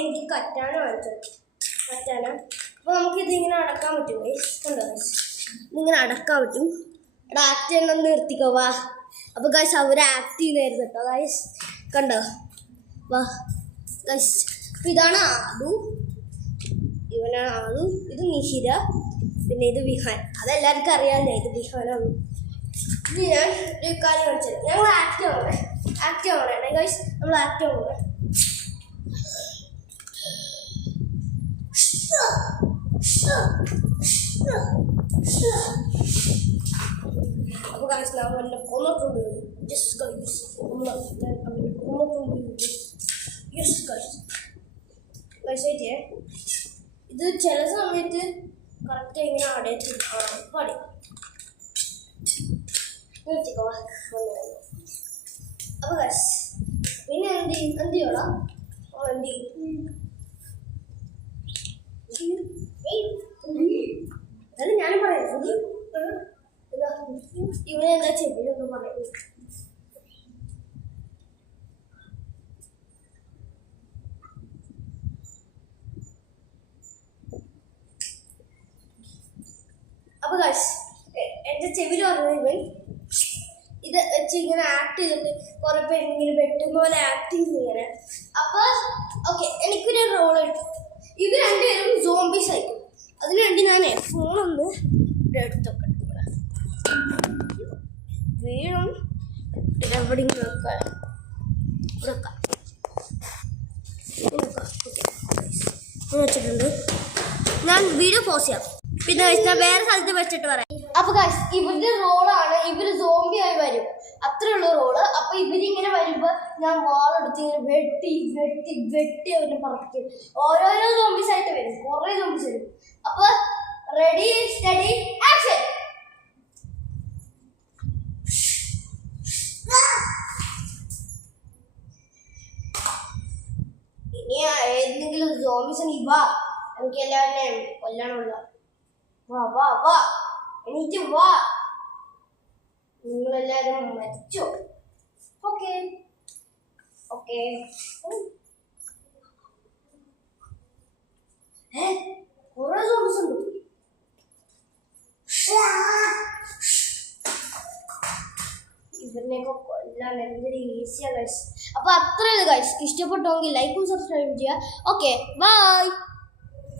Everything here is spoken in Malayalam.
എനിക്ക് കറ്റാന വാങ്ങിച്ചത്. കറ്റാന. അപ്പോൾ നമുക്കിതിങ്ങനെ അടക്കാൻ പറ്റും ഗൈസ്. കണ്ടോ ഗൈസ്, ഇതിങ്ങനെ അടക്കാൻ പറ്റും. എടാ ആക്ട് ചെയ്യണം, നിർത്തിക്കോ വാ. അപ്പോൾ ഗൈസ് അവർ ആക്ട് ചെയ്യുന്നതായിരുന്നു കേട്ടോ ഗൈസ്. കണ്ടോ വാ ഗൈസ്. അപ്പോൾ ഇതാണ് ആദു, ഇവനാണ് ആദു, ഇത് മിഹിര, പിന്നെ ഇത് വിഹാൻ. അതെല്ലാവർക്കും അറിയാമല്ലേ ഇത് വിഹാനാണ്. ഇത് ഞാൻ ഒരു കാര്യം കാണിച്ചത്. ഞങ്ങൾ ആക്ട് ആവണേ ഗൈസ്, നമ്മൾ ആക്ട് ആവണേ. അപ്പോൾ ഗൈസ് ഞാൻ അവനെ കൊന്നിട്ടുണ്ട്. യെസ് ഗൈസ്, അവനെ കൊന്നിട്ടുണ്ട്. Yes guys. ഗൈസ് ഇത് ചില സമയത്ത് കറക്റ്റ് ഇങ്ങനെ അടയിട്ട് പാടി നിർത്തിക്കോ. അപ്പോൾ ഗൈസ് പിന്നെ എന്ത് ചെയ്യണം, എന്നാലും ഞാനും പറയുന്നത് ഇവനെ എന്താ ചെവിയിലൊന്ന് പറയുന്നത്. അപ്പോൾ ഗൈസ് എൻ്റെ ചെവിയിൽ പറഞ്ഞത് ഇവൻ ഇത് വെച്ച് ഇങ്ങനെ ആക്ട് ചെയ്തിട്ട് കുറേ പേര് ഇങ്ങനെ വെട്ടുന്ന പോലെ ആക്ട് ചെയ്യുന്നിങ്ങനെ. അപ്പോൾ ഓക്കെ, എനിക്കൊരു റോള് കിട്ടും. ഇവർ രണ്ടുപേരും സോംബീസ് ആയിരിക്കും. അതിനുവേണ്ടി ഞാൻ ഫോണൊന്ന് എടുത്തൊക്കെ വീഴും എവിടെയെങ്കിലും വെച്ചിട്ടുണ്ട്. ഞാൻ വീഡിയോ പോസ് ചെയ്യാം, പിന്നെ ഞാൻ വേറെ സ്ഥലത്ത് വെച്ചിട്ട് പറയാം. അപ്പോൾ ഗൈസ് ഇവരുടെ റോളാണ്, ഇവർ സോംബി ആയി വരും, അത്രേ ഉള്ളൂ റോള്. അപ്പോൾ ഇവരിങ്ങനെ വരുമ്പോൾ ഞാൻ വാളെടുത്ത് ഇങ്ങനെ വെട്ടി വെട്ടി വെട്ടി അവരെ പറക്കും. ഓരോരോ സോംബീസ് ആയിട്ട് വരും, കുറേ സോംബീസ് വരും. അപ്പോൾ റെഡി സ്റ്റഡി ആക്ഷൻ. ഇനി ഏതെങ്കിലും സോംബീസ് നീ വാ, എനിക്ക് എല്ലാവരെയും കൊല്ലാനുള്ള. വാ വാ വാ, എനിക്ക് വാ, നിങ്ങളെല്ലാവരും മരിച്ചോ? Okay okay. കുറേ സോംബീസ് ഉണ്ട്. ഇവരിനെയൊക്കെ കൊല്ലാൻ എന്തൊരു ഈസിയാണ് ഗൈസ്. അപ്പോൾ അത്രയുള്ളൂ ഗൈസ്. ഇഷ്ടപ്പെട്ടെങ്കിൽ ലൈക്കും സബ്സ്ക്രൈബ് ചെയ്യുക. Okay bye.